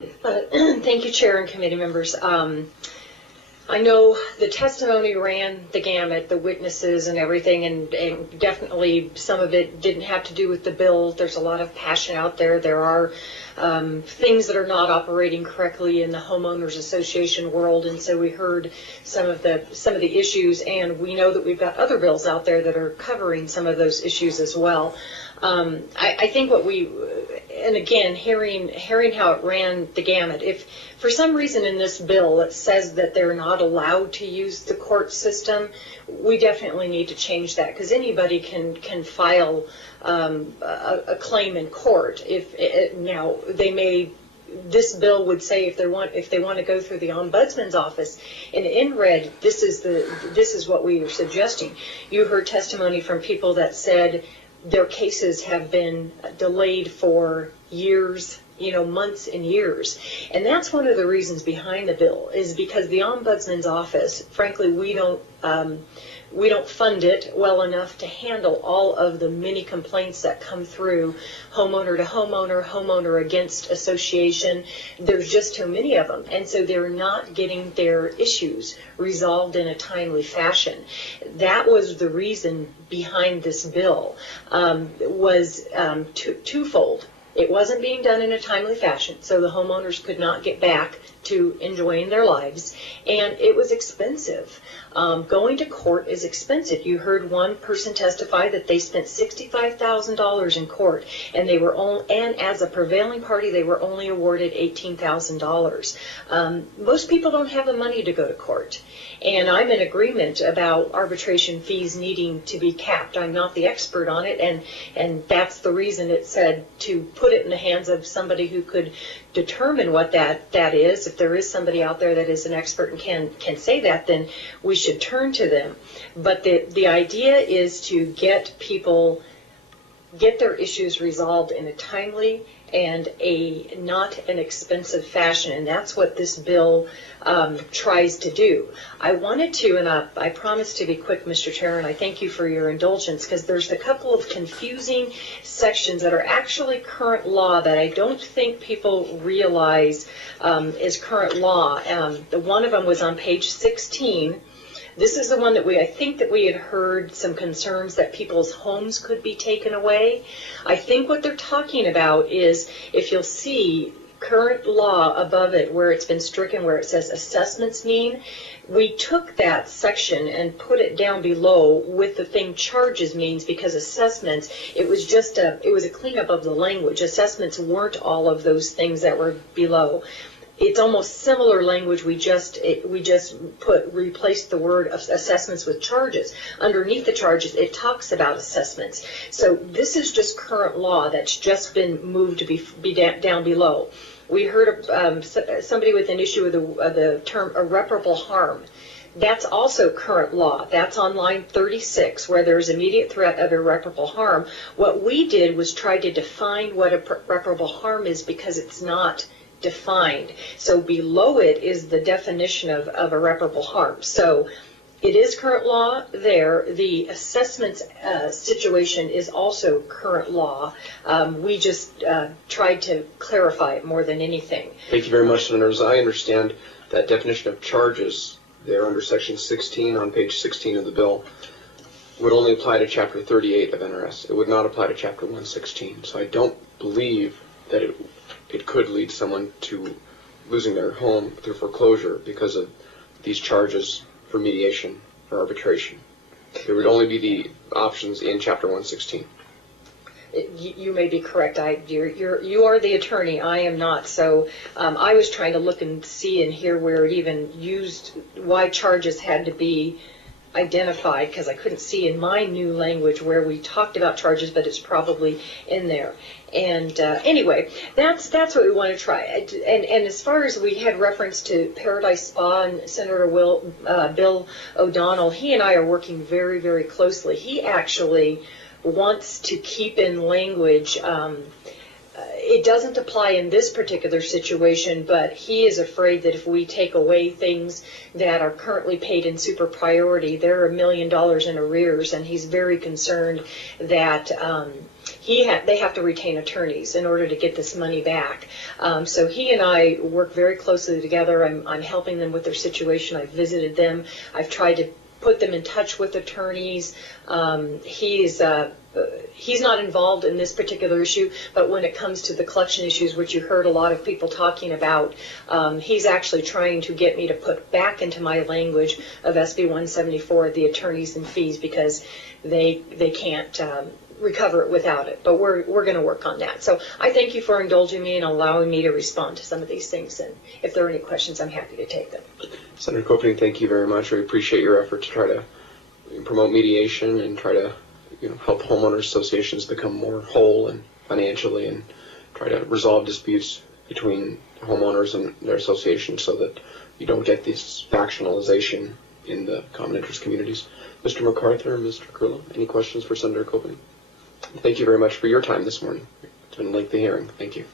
Thank you, Chair and committee members. I know the testimony ran the gamut, the witnesses and everything, and definitely some of it didn't have to do with the bill. There's a lot of passion out there. There are things that are not operating correctly in the homeowners association world, and so we heard some of the issues, and we know that we've got other bills out there that are covering some of those issues as well. I think what we, and again, hearing how it ran the gamut, if for some reason in this bill it says that they're not allowed to use the court system, we definitely need to change that, because anybody can file a claim in court. Now they may. This bill would say if they want to go through the ombudsman's office, and in red, this is what we are suggesting. You heard testimony from people that said their cases have been delayed for years, months and years. And that's one of the reasons behind the bill, is because the ombudsman's office, frankly, we don't fund it well enough to handle all of the many complaints that come through homeowner to homeowner, homeowner against association. There's just too many of them. And so they're not getting their issues resolved in a timely fashion. That was the reason behind this bill, was twofold. It wasn't being done in a timely fashion, so the homeowners could not get back to enjoying their lives, and it was expensive. Going to court is expensive. You heard one person testify that they spent $65,000 in court, and and as a prevailing party, they were only awarded $18,000. Most people don't have the money to go to court. And I'm in agreement about arbitration fees needing to be capped. I'm not the expert on it, and that's the reason it said to put it in the hands of somebody who could determine what that is. If there is somebody out there that is an expert and can say that, then we should turn to them. But the idea is to get their issues resolved in a timely and not an expensive fashion, and that's what this bill tries to do. I wanted to, and I promised to be quick, Mr. Chair, and I thank you for your indulgence, because there's a couple of confusing sections that are actually current law that I don't think people realize is current law. The one of them was on page 16. This is the one that I think that we had heard some concerns that people's homes could be taken away. I think what they're talking about is, if you'll see current law above it where it's been stricken, where it says assessments mean, we took that section and put it down below with the thing charges means, because assessments, it was a cleanup of the language. Assessments weren't all of those things that were below. It's almost similar language. We just replaced the word assessments with charges. Underneath the charges, it talks about assessments. So this is just current law that's just been moved to be down below. We heard somebody with an issue with the term irreparable harm. That's also current law. That's on line 36, where there's immediate threat of irreparable harm. What we did was try to define what irreparable harm is, because it's not defined. So below it is the definition of irreparable harm. So it is current law there. The assessments situation is also current law. We just tried to clarify it more than anything. Thank you very much, Senators. I understand that definition of charges there under section 16 on page 16 of the bill would only apply to chapter 38 of NRS. It would not apply to chapter 116. So I don't believe that it could lead someone to losing their home through foreclosure because of these charges for mediation or arbitration. There would only be the options in chapter 116. You may be correct. You are the attorney. I am not. So I was trying to look and see and hear where it even used why charges had to be identified, because I couldn't see in my new language where we talked about charges, but it's probably in there. And anyway, that's what we want to try. And as far as we had reference to Paradise Spa and Senator Bill O'Donnell, he and I are working very, very closely. He actually wants to keep in language. It doesn't apply in this particular situation, but he is afraid that if we take away things that are currently paid in super priority, they're $1 million in arrears, and he's very concerned that they have to retain attorneys in order to get this money back. So he and I work very closely together. I'm helping them with their situation. I've visited them. I've tried to put them in touch with attorneys. He's not involved in this particular issue, but when it comes to the collection issues, which you heard a lot of people talking about, he's actually trying to get me to put back into my language of SB 174 the attorneys and fees, because they can't recover it without it. But we're going to work on that. So I thank you for indulging me and allowing me to respond to some of these things. And if there are any questions, I'm happy to take them. Senator Copeland, thank you very much. We appreciate your effort to try to promote mediation and try to help homeowners associations become more whole and financially, and try to resolve disputes between homeowners and their associations so that you don't get this factionalization in the common interest communities. Mr. MacArthur, Mr. Kurla, any questions for Senator Copeland? Thank you very much for your time this morning. It's been a lengthy hearing. Thank you.